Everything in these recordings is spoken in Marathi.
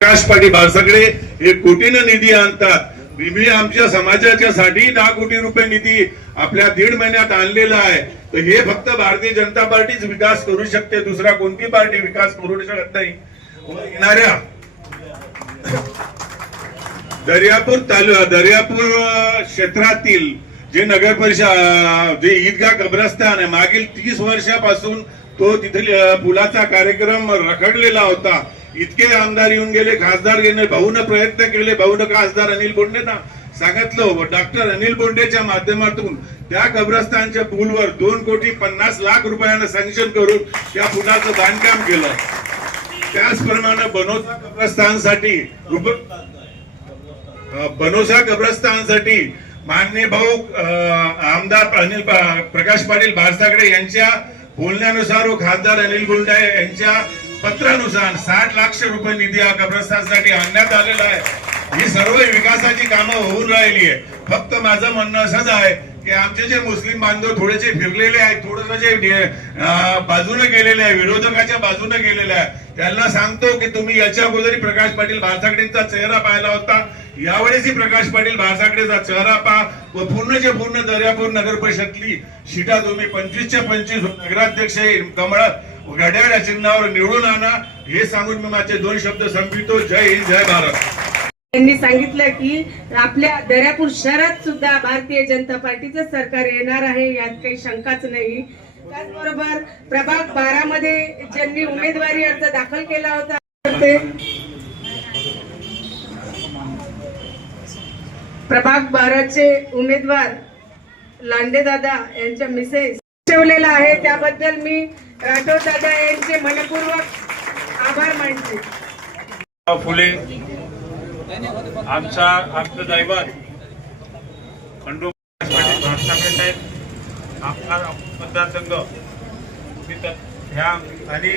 प्रकाश पाटील भावसाकडे एक कोटीनं निधी आणतात. मी आमच्या समाजाच्या साठी दहा कोटी रुपये निधी आपल्या दीड महिन्यात आणलेला आहे. तर हे फक्त भारतीय जनता पार्टीच विकास करू शकते दुसरा कोणती पार्टी विकास करू शकत नाही? येणाऱ्या दर्यापूर तालुका दर्यापूर क्षेत्रातील जे नगर परिषद जे ईदगा कब्रस्तान आहे मागील तीस वर्षापासून तो तिथली पुलाचा कार्यक्रम रखडलेला होता. इतके आमदार येऊन गेले खासदार गेले भाऊन प्रयत्न केले भाऊन खासदार अनिल बोंडे ना सांगितलं डॉक्टर अनिल बोंडेच्या माध्यमातून त्या कब्रस्तानच्या पूलवर दोन कोटी पन्नास लाख रुपयानं सँक्शन करून त्या पुलाचं बांधकाम केलं. त्याचप्रमाणे बनोसा कब्रस्तानसाठी बनोसा कब्रस्तानसाठी मान्य भाऊ आमदार अनिल प्रकाश पाटील भारसागडे यांच्या बोलण्यानुसार व खासदार अनिल गुंडा यांच्या पत्रानुसार साठ लाख रुपये निधी हा कब्रस्तानसाठी आणण्यात आलेला आहे. ही सर्व विकासाची कामं होऊन राहिली आहे. फक्त माझं म्हणणं असंच आहे की आमचे जे मुस्लिम बांधव थोडेसे फिरलेले आहेत थोडस जे बाजूने गेलेले आहे विरोधकाच्या बाजूने गेलेले आहे त्यांना सांगतो की तुम्ही याच्या अगोदरी प्रकाश पाटील भारसाकडेंचा चेहरा पाहिला होता. यावेळेसही प्रकाश पाटील भारसाकडेचा चेहरा पहा. व पूर्णच्या पूर्ण दर्यापूर नगर परिषदली शिटा तुम्ही पंचवीसच्या पंचवीस नगराध्यक्ष कमळात घड्याळ्या चिन्हावर निवडून आणा. हे सांगून मी माझे दोन शब्द संपितो जय हिंद जय भारत. त्यांनी सांगितलं की आपल्या दर्यापूर शहरात सुद्धा भारतीय जनता पार्टीचं सरकार येणार आहे यात काही शंकाच नाही. त्याचबरोबर प्रभाग बारा मध्ये ज्यांनी उमेदवारी अर्ज दाखल केला होता ते प्रभाग बाराचे उमेदवार लांडे दादा यांच्या मिसेस ठेवलेला आहे. त्याबद्दल मी राठोड दादा यांचे मनपूर्वक आभार मानते. फुले आमचा आमचं दैवत खंडू साहेब आपला मतदारसंघ. ह्या आणि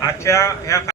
आजच्या ह्या